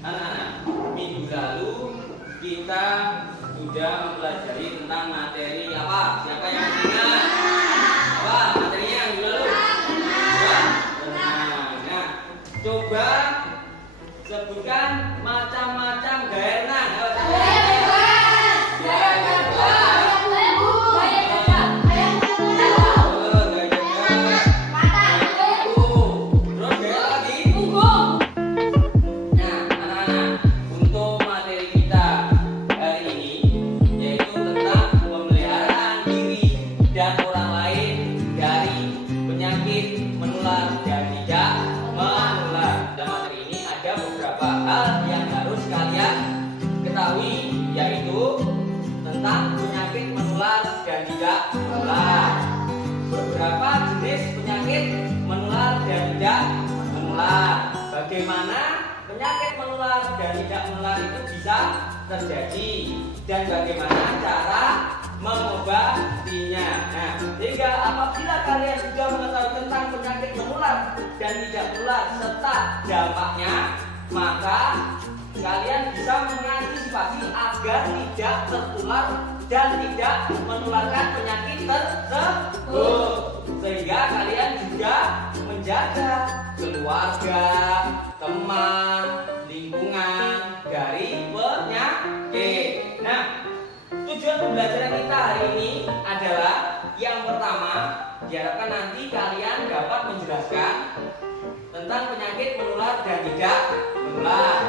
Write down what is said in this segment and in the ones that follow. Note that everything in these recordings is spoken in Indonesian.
Anak-anak, minggu lalu kita sudah mempelajari tentang materi apa? Siapa yang ingat? Apa materinya minggu lalu? Nah, coba sebutkan macam-macam gaya renang. Yaitu tentang penyakit menular dan tidak menular. Beberapa jenis penyakit menular dan tidak menular. Bagaimana penyakit menular dan tidak menular itu bisa terjadi dan bagaimana cara mengobatinya. Nah, sehingga apabila kalian sudah mengetahui tentang penyakit menular dan tidak menular serta dampaknya, maka kalian bisa mengantisipasi agar tidak tertular dan tidak menularkan penyakit tersebut. Sehingga kalian juga menjaga keluarga, teman, lingkungan dari penyakit. Nah, tujuan pembelajaran kita hari ini adalah yang pertama, diharapkan nanti kalian dapat menjelaskan tentang penyakit menular dan tidak menular.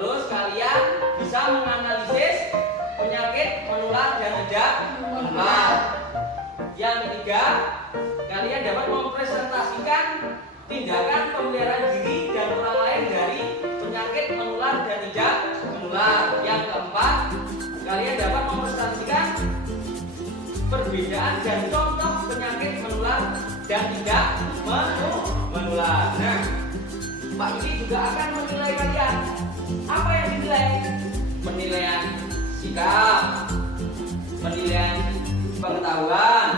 Terus kalian bisa menganalisis penyakit menular dan tidak menular. Yang ketiga, kalian dapat mempresentasikan tindakan pemeliharaan diri dan orang lain dari penyakit menular dan tidak menular. Yang keempat, kalian dapat mempresentasikan perbedaan dan contoh penyakit menular dan tidak menular. Nah, Pak Yudi juga akan menilai kalian. Apa yang dinilai? Penilaian sikap, penilaian pengetahuan,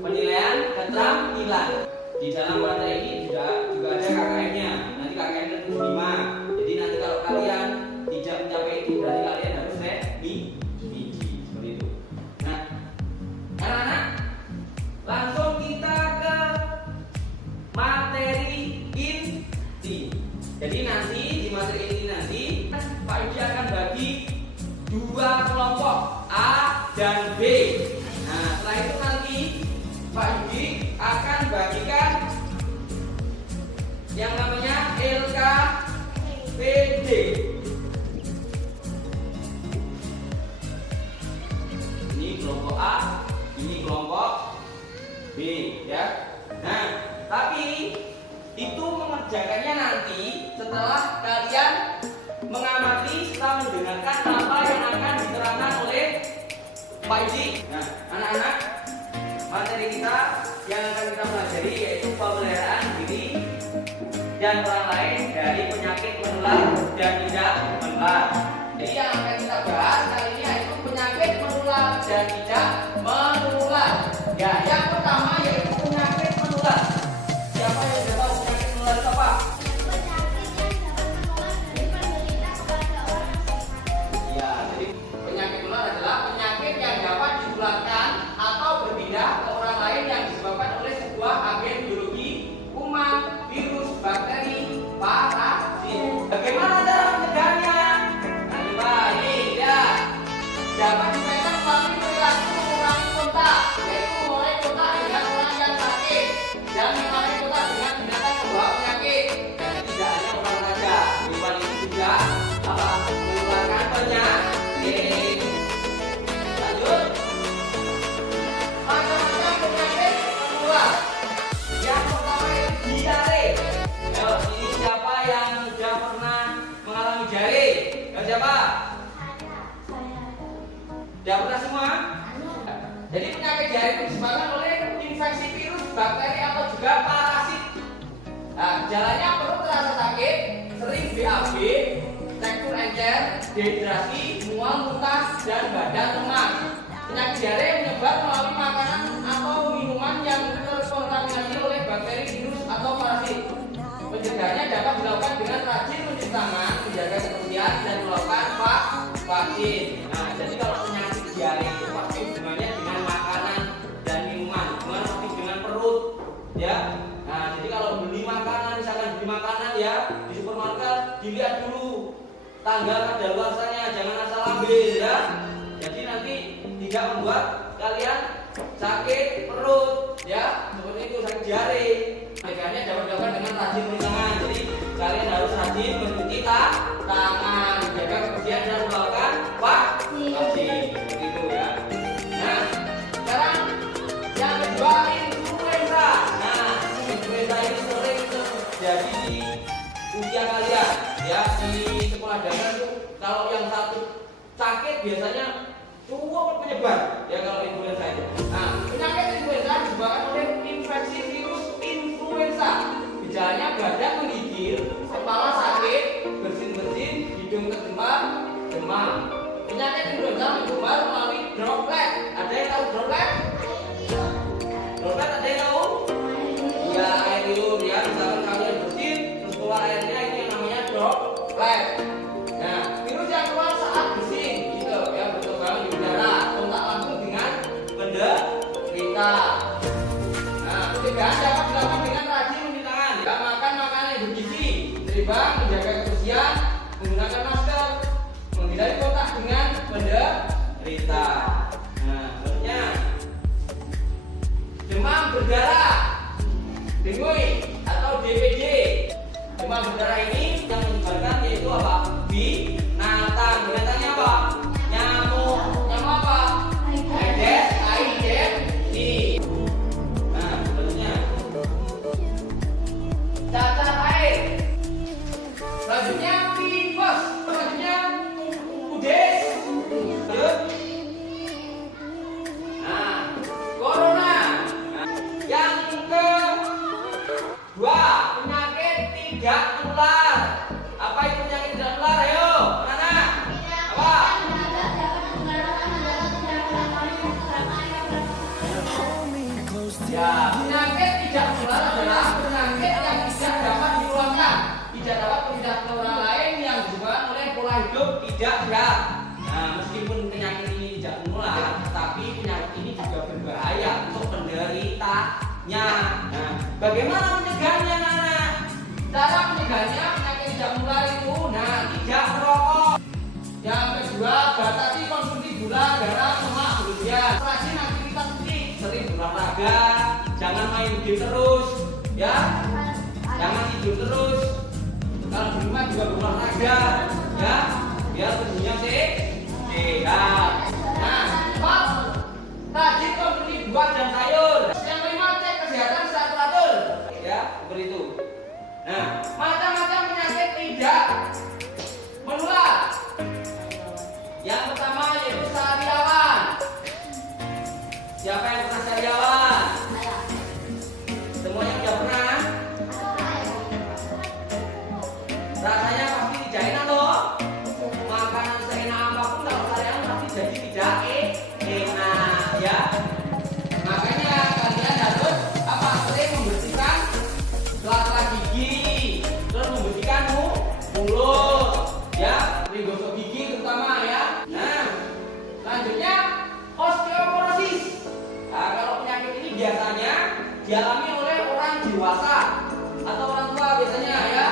penilaian keterampilan. Di dalam materi ini juga ada KKN-nya. Nanti KKN itu 5. Jadi nanti kalau kalian tidak mencapai itu, berarti kalian harus revisi seperti itu. Nah, anak-anak, langsung kita ke materi inti. Jadi nanti di materi ini nanti Pak Yudi akan bagi 2 kelompok A dan B. Nah, setelah itu nanti Pak Yudi akan bagikan yang namanya LKPD. Ini kelompok A, ini kelompok B, ya. Nah, tapi itu mengerjakannya nanti setelah kalian mengamati setelah mendengarkan apa yang akan diterangkan oleh Pak Yudi. Nah, anak-anak, materi kita yang akan kita pelajari yaitu pemeliharaan diri dan orang lain dari penyakit menular dan tidak menular. Jadi yang akan kita bahas kali ini yaitu penyakit menular dan tidak menular. Ya, yang pertama yaitu penyakit menular. Siapa yang sudah tahu penyakit menular itu apa? Ya, jadi penyakit menular adalah penyakit yang dapat ditularkan atau berpindah ke orang lain yang disebabkan oleh sebuah agen biologi, kuman, virus, bakteri, parasit. Bagaimana cara mencegahnya? Nah, ini ya dapat diselesaikan melalui perilaku mengurangi kontak, yaitu mulai kontak dengan orang yang sakit dan mengurangi kontak dengan binatang pembawa penyakit. Jadi tidak hanya orang saja, hewan ini juga apa menularkan penyakit. Lanjut, macam-macam penyakit menular. Yang pertama itu diare. Ini siapa yang sudah pernah mengalami diare? Siapa? Sudah pernah semua? Jadi penyakit diare itu disebabkan oleh infeksi virus, bakteri atau juga parasit. Nah, gejalanya perut terasa sakit, sering BAB, tekstur encer, dehidrasi, mual, muntah, dan badan lemas. Penyakit diare menyebar melalui makanan atau minuman yang terkontaminasi oleh bakteri, virus, atau parasit. tangan, menjaga kebersihan dan melakukan vaksin. Nah, jadi kalau penyakit diare itu pasti hubungannya dengan makanan dan minuman, bukan pasti dengan perut, ya. Nah, jadi kalau beli makanan, misalkan beli makanan ya di supermarket, dilihat dulu tanggal kadaluarsanya, jangan asal ambil ya. Jadi nanti tidak membuat kalian sakit perut, ya, seperti itu, sakit diare. Mencegahnya dapat dilakukan dengan rajin mencuci tangan. Jadi kalian harus rajin mencuci tangan, menjaga kebersihan dan melakukan vaksin, seperti itu ya. Nah, sekarang yang kedua, influenza. Nah, influenza ini sering terjadi di usia kalian, ya, di sekolah dasar itu. Kalau yang satu sakit biasanya cukup penyebar, ya, kalau influenza itu. Nah, penyakit influenza disebabkan oleh infeksi virus influenza. Gejalanya badan menggigil, kepala sakit, bersin-bersin, hidung tergembang, demam. Penyakit influenza menyebar melalui droplet. Ada yang tahu droplet? Droplet ada yang tahu? Ya, air liur ya. Misalkan kalian bersin, terus keluar airnya, itu yang namanya droplet. Nah, virus yang keluar saat bersin, gitu ya, berterbangan di udara, kontak langsung dengan penderita. Nah, pencegahan dapat dilakukan dengan rajin mencuci tangan, ya, makan makanan yang bergizi, seimbang, menjaga kebersihan, menggunakan masker, menghindari kontak dengan penderita. Nah, selanjutnya demam berdarah, dengue atau DPD. Demam berdarah ini yang menyebabkan yaitu apa? Binatang. Binatangnya apa? Nyamuk. Nyamuk apa? Aedes aegypti. Nah, selanjutnya cacar air. Selanjutnya tipes. Selanjutnya kudis. Lanjut. Nah, corona. Nah, yang kedua, penyakit tidak menular. Apa itu penyakit tidak menular? Ayo, mana? Apa? Ya, penyakit tidak menular adalah penyakit yang tidak dapat ditularkan, tidak dapat berpindah ke orang lain, yang disebabkan oleh pola hidup tidak sehat. Nah, meskipun penyakit ini tidak menular, tapi penyakit ini juga berbahaya untuk penderitanya. Nah, bagaimana mencegahnya, Nana? Cara mencegahnya penyakit tidak menular itu, nah, tidak merokok. Yang kedua, batasi konsumsi gula, garam, lemak berlebihan. Rajin aktivitas fisik, sering berolahraga, jangan main game terus, ya, jangan tidur terus. Kalau di rumah juga berolahraga, ya, biar tubuhnya sehat. Nah, empat, rajin konsumsi buah dan sayur. Yang kelima, cek kesehatan secara teratur, ya, seperti itu. Nah, macam-macam penyakit tidak menular. Yang pertama yaitu sariawan. Siapa yang pernah sariawan? Semuanya sudah pernah? Rasanya pasti tidak enak loh. Makanan seenak apapun kalau sariawan pasti jadi tidak enak, ya. Makanya kalian harus apa? Sering membersihkan sela-sela gigi, terus membersihkan mulut, ya, sering gosok gigi terutama, ya. Nah, selanjutnya osteoporosis. Nah, kalau penyakit ini biasanya dialami oleh orang dewasa atau orang tua biasanya, ya.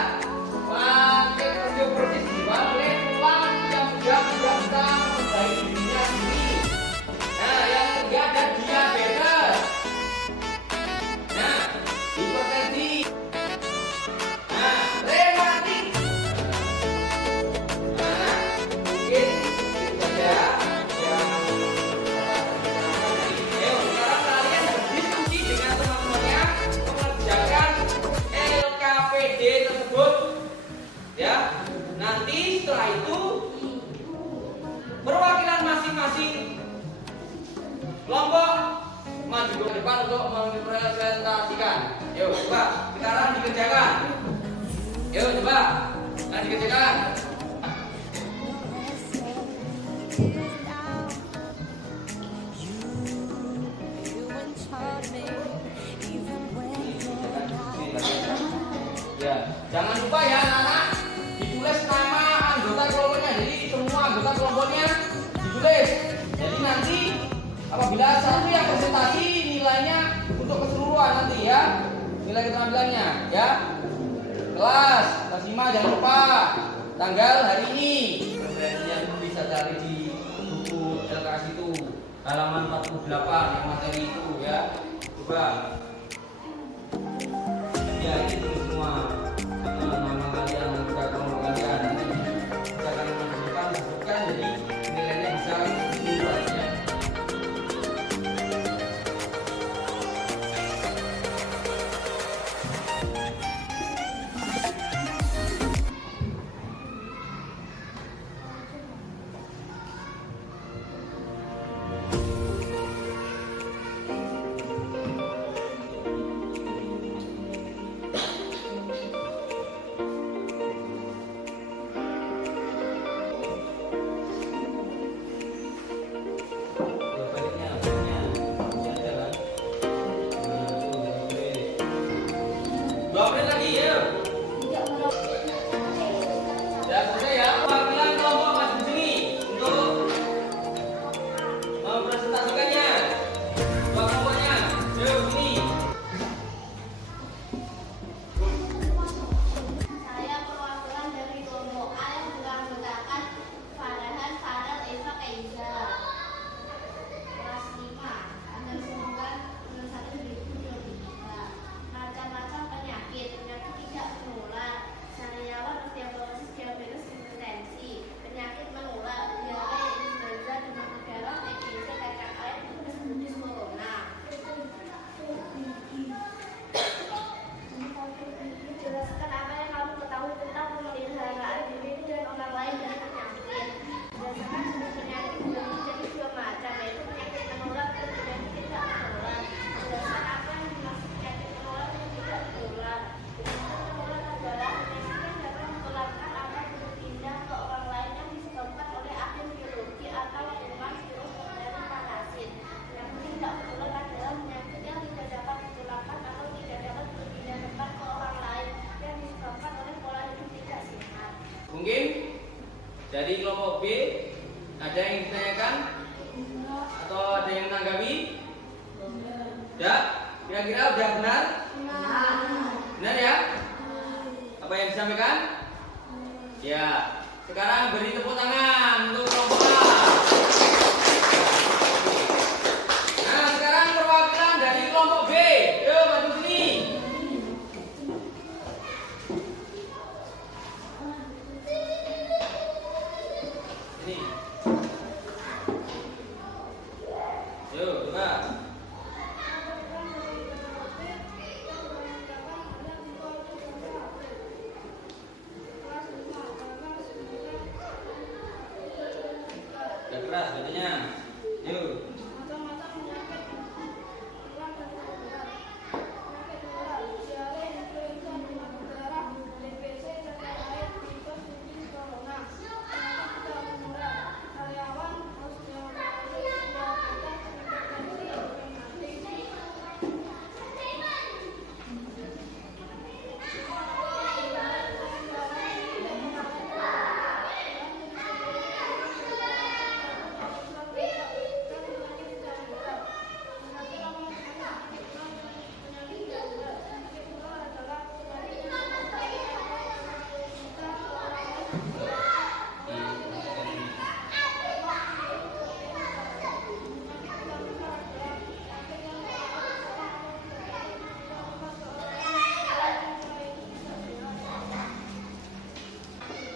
Penyakit osteoporosis disebabkan oleh tulang yang sudah tidak bisa memperbaiki dirinya sendiri. Nah, yang ketiga ada diabetes. Nah, hipertensi. Nah, rematik. Nah, mungkin itu saja yang ayo sekarang kalian berdiskusi dengan teman-temannya mengerjakan LKPD tersebut, ya. Nanti setelah itu perwakilan masing-masing kelompok maju ke depan untuk mempresentasikan. Yuk, coba sekarang dikerjakan. Yuk, coba sekarang dikerjakan. Ya, jangan lupa ya anak-anak ditulis Apabila satu yang presentasi nilainya untuk keseluruhan nanti ya, nilai keterampilannya ya. Kelas 5 jangan lupa tanggal hari ini. Referensinya itu bisa cari di buku LKS itu halaman 48 yang materi itu ya. Coba. Ya ini tulis semua nama kalian dan juga kelompok kalian. Nanti bisa kalian disebutkan jadi nilainya bisa keseluruhan ya. Dua menit lagi ya. Ya selesai ya. Perwakilan kelompok maju sini untuk mempresentasikannya. Dua kelompoknya. Yuk sini. Saya perwakilan dari kelompok A yang beranggotakan Farhan, Farel, Eva, Keiza. Kelas 5, tanggal 9/1/2023. Macam-macam penyakit tidak menular, sariawan, osteoporosis, diabetes, hipertensi, penyakit menular, diare, influenza, demam berdarah, TBC, cacar air, virus corona. Jelaskan apa yang kamu ketahui tentang pemeliharaan diri dan orang lain dari penyakit. Berdasarkan jenis penyakit menjadi dua macam, yaitu penyakit menular dan penyakit tidak menular. Jelaskan apa yang dimaksud penyakit menular dan tidak menular. Penyakit menular adalah penyakit yang dapat menularkan atau berpindah ke orang lain yang disebabkan oleh agen biologi atau kuman, virus, dan parasit. Penyakit tidak menular adalah penyakit yang tidak dapat ditularkan atau tidak dapat berpindah tempat ke orang lain yang disebabkan oleh pola hidup tidak sehat. Mungkin dari kelompok B ada yang ditanyakan atau ada yang menanggapi? Ya, kira-kira udah benar? Benar ya? Apa yang disampaikan? Ya. Sekarang beri tepuk tangan untuk kelompok A. Nah, sekarang perwakilan dari kelompok B. Yuk maju sini. Ini. Yuk, coba. Udah keras bacanya. Yuk. Macam-macam penyakit menular dan tidak menular. Penyakit menular, diare, influenza, demam berdarah, TBC, cacar air, virus, corona. Penyakit tidak menular, karyawan, osteoporosis, diabetes, hipertensi, rematik.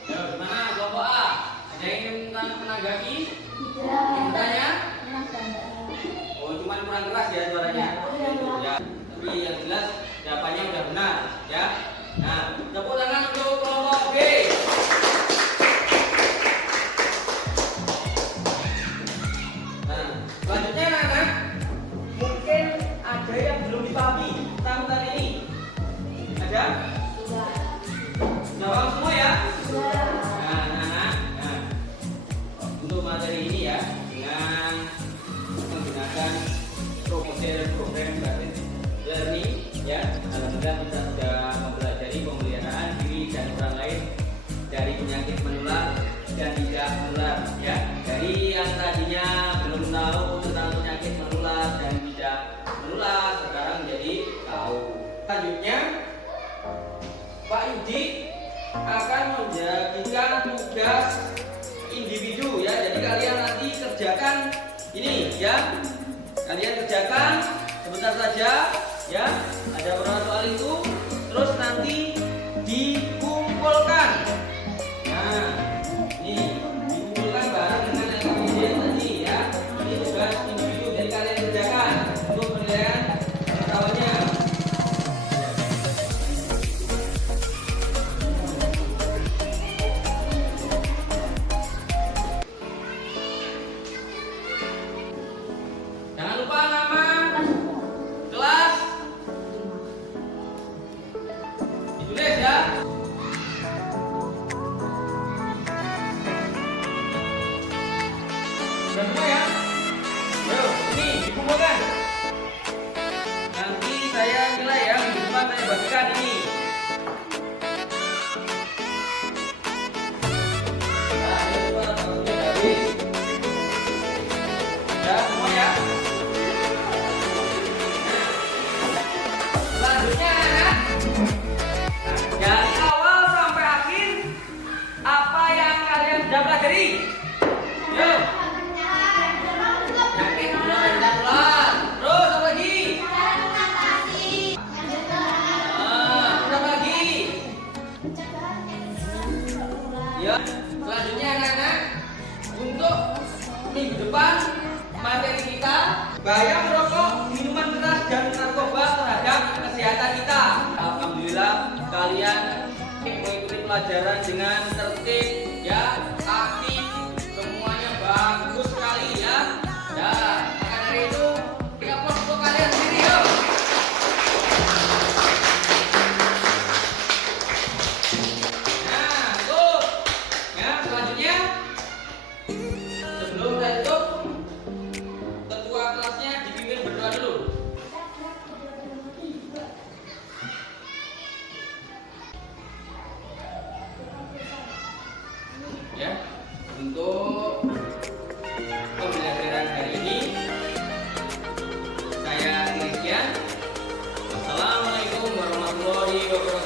Yuk, gimana kelompok A? Ada yang ingin menanggapi? Ingin bertanya? Oh, cuman kurang keras ya suaranya. Ya, tapi yang jelas jawabannya udah benar, ya. Nah, tepuk tangan untuk kelompok B. Nah, selanjutnya anak-anak, mungkin ada yang belum dipahami tentang materi ini. Ada? Jawab semua ya. Nah, untuk materi ini ya, dengan menggunakan program gratis learning ya, alhamdulillah kita sudah mempelajari pemeliharaan diri dan orang lain dari penyakit menular dan tidak menular ya. Dari yang tadinya belum tahu tentang penyakit didik akan menjadikan tugas individu ya. Jadi kalian nanti kerjakan ini ya. Kalian kerjakan sebentar saja ya. Ada beberapa soal itu, terus nanti dikumpulkan. Nah, ini dikumpulkan bareng dengan yang tadi ya. Ini tugas individu dari kalian kerjakan untuk penilaian pengetahuannya. Jangan lupa nama, kelas, ditulis ya. Sudah semua ya? Yuk, ini dikumpulkan. Nanti saya nilai ya, minggu depan saya bagikan ini. Nah, ini semua udah habis. Ya, semua ya. Selanjutnya anak, dari awal sampai akhir apa yang kalian sudah pelajari? Yuk. Yakin belum ada pulang. Terus apa lagi? Apa lagi? Ya. Selanjutnya anak-anak, untuk minggu depan materi kita bahaya merokok, minuman keras dan narkoba terhadap kesehatan kita. Alhamdulillah kalian mengikuti pelajaran dengan tertib ya, aktif, semuanya bagus sekali ya. Dan maka dari itu kita post untuk kalian sendiri yuk. Nah, tuh. Ya, selanjutnya sebelum saya tutup, ketua kelasnya dipimpin berdoa dulu. Ya, untuk pembelajaran hari ini saya demikian. Wassalamualaikum warahmatullahi wabarakatuh.